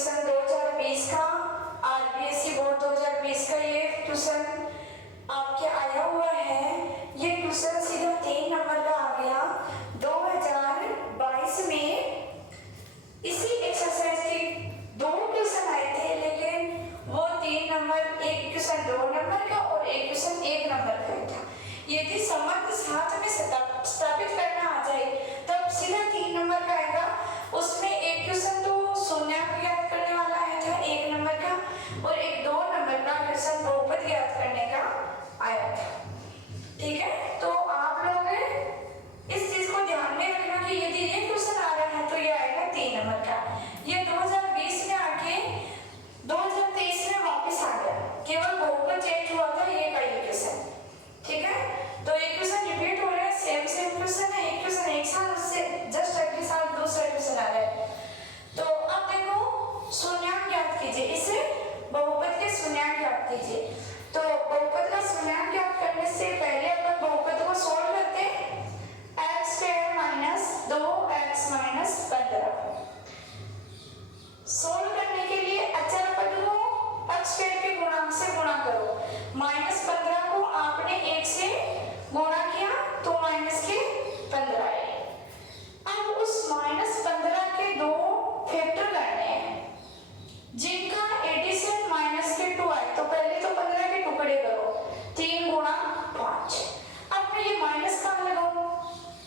Question 2020 का RBSE board 2020 का ये क्वेश्चन आपके आया हुआ है। ये क्वेश्चन सीधा 3 नंबर का आ गया 2022 में। इसी एक्सरसाइज के 2 क्वेश्चन आए थे, लेकिन वो 3 नंबर, एक क्वेश्चन 2 नंबर का और एक क्वेश्चन 1 नंबर का था। यदि संबंध साथ में स्थापित करना आ जाए तब सीधा 3 नंबर का आएगा। उसमें एक क्वेश्चन तो शून्यांक ज्ञात करने वाला आया था 1 नंबर का, और एक 2 नंबर का क्वेश्चन बहुपद ज्ञात करने का आया था। ठीक है, तो आप लोग इस चीज को ध्यान में रखना कि यदि ये क्वेश्चन आ रहा है तो ये आएगा 3 नंबर का। ये 2020 में आके 2023 में वापस आ गया, केवल बहुपद चेंज हुआ था ये का ये क्वेश्चन। ठीक है, तो एक क्वेश्चन रिपीट हो रहा है, सेम क्वेश्चन है, एक क्वेश्चन एक साल से जस्ट अगले साल दूसरा क्वेश्चन आ रहा है। तो अब देखो शून्यांक ज्ञात कीजिए, इसे बहुपद के शून्यांक ज्ञात कीजिए। तो बहुपद का शून्यांक ज्ञात करने से पहले अपन बहुपद को सोल्व करते हैं। x² - 2x - 15 सोल्व करने के लिए अचर पद को x² के गुणांक से गुणा करो। -15 को आपने 1 से गुणा किया तो माइनस के 15 आए। अब उस -15 के 2 फैक्टर करने हैं जिनका एडिशन -2 आए। तो पहले तो 15 के टुकड़े करो, 3 × 5। अब मैं ये माइनस कहाँ लगाऊं,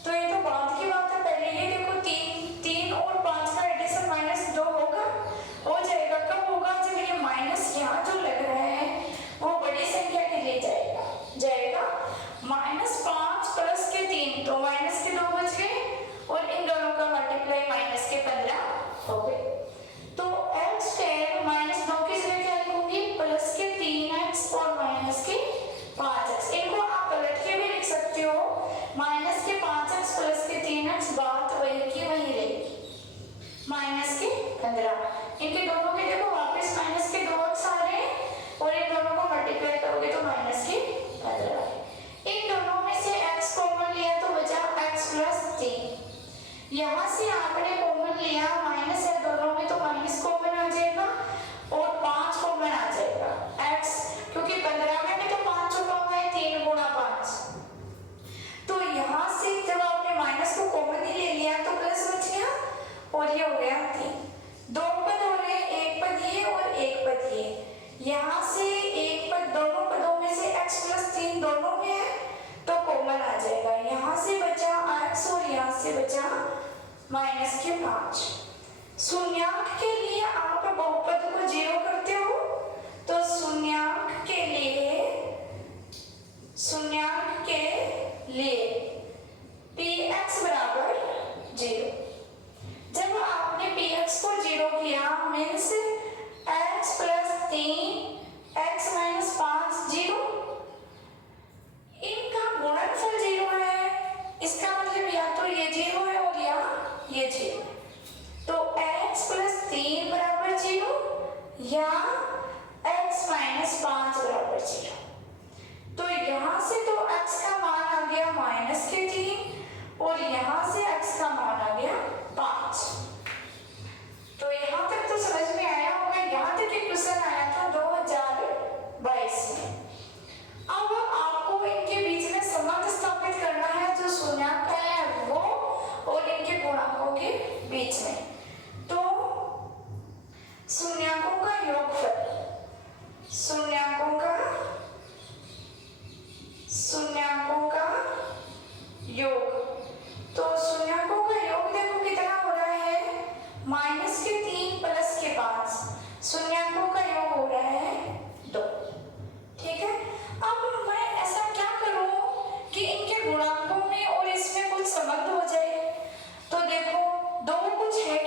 तो ये तो बाद की बात है। पहले ये देखो 3 और 5 का एडिशन -2 होगा, हो जाएगा। कब होगा, जब ये माइनस यहाँ जो लग रहा है वो बड़ी संख्या के लिए जाएगा -5 + के 3 तो -के 2 बच गए, और इन दोनों का मल्टीप्लाई -के 15 हो गए। तो x² -2 की जगह क्या लिखूंगी, प्लस के 3x और माइनस के 5x। इनको आप पलट के भी लिख सकते हो, माइनस के 5x प्लस के 3x, बात वही की वही रहेगी, -के 15। इनके दोनों के देखो वापस -के 2x आ रहे हैं, और इन दोनों को मल्टीप्लाई करोगे तो -के 15। इन दोनों में से x कॉमन लिया तो बचा x + 3। यहाँ से आपने कॉमन लिया माइनस है दोनों में, तो माइनस कॉमन आ जाएगा और 5 कॉमन आ जाएगा x, क्योंकि 15 में भी तो 5 छुपा हुआ है, 3 × 5। तो यहाँ से जब आपने माइनस को कॉमन ही ले लिया तो प्लस बच गया, और ये हो गया 3। 2 पद हो रहे हैं, एक पद ये और एक पद ये। यहाँ से एक पद, दोनों पदों में से x + 3 दोनों में है तो कॉमन आ जाएगा। यहाँ से बचा x और यहाँ से बचा -के 5। शून्यांक के लिए आप बहुपद को 0 करते हो, तो शून्यांक के लिए px = 0। जब आपने px को 0 किया मीन्स x + 3 x - 5 0, इनका गुणनफल 0 है। इसका मतलब या तो ये 0 है और या ये 0। तो x + 3 = 0 या x - 5 = 0। तो यहाँ से तो x का मान आ गया -के 3, और यहाँ से x का मान आ गया 5। तो यहाँ तक तो समझ में आया होगा। यहाँ तक एक क्वेश्चन आया था 2022 में। अब आपको इनके बीच में संबंध स्थापित करना है, जो शून्यांक है वो और इनके गुणांकों के बीच में। तो शून्याङ्कों का योगफल, शून्याङ्कों का योग। तो शून्याङ्कों का योग देखो कितना हो रहा है, -के 3 प्लस के 5। शून्याङ्कों का योग हो रहा है 2। ठीक है, अब मैं ऐसा क्या करूं कि इनके गुणांकों में और इसमें कुछ संबंध हो जाए। तो देखो 2 कुछ है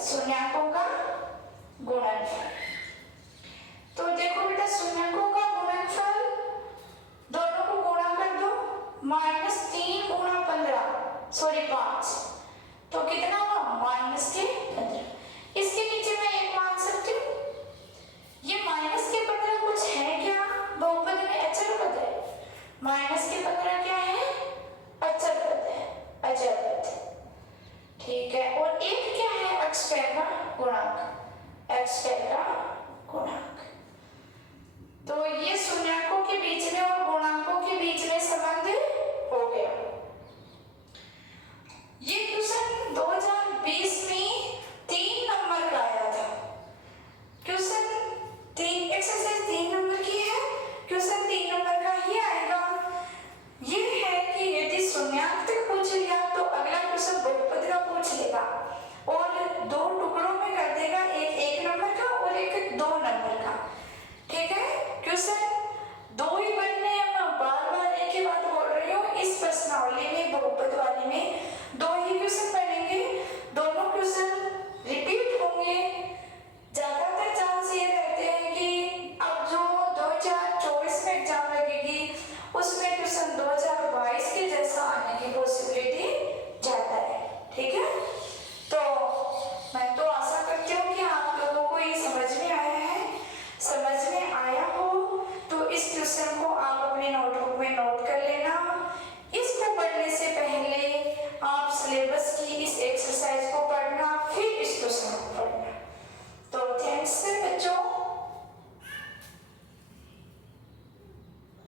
शून्यांकों का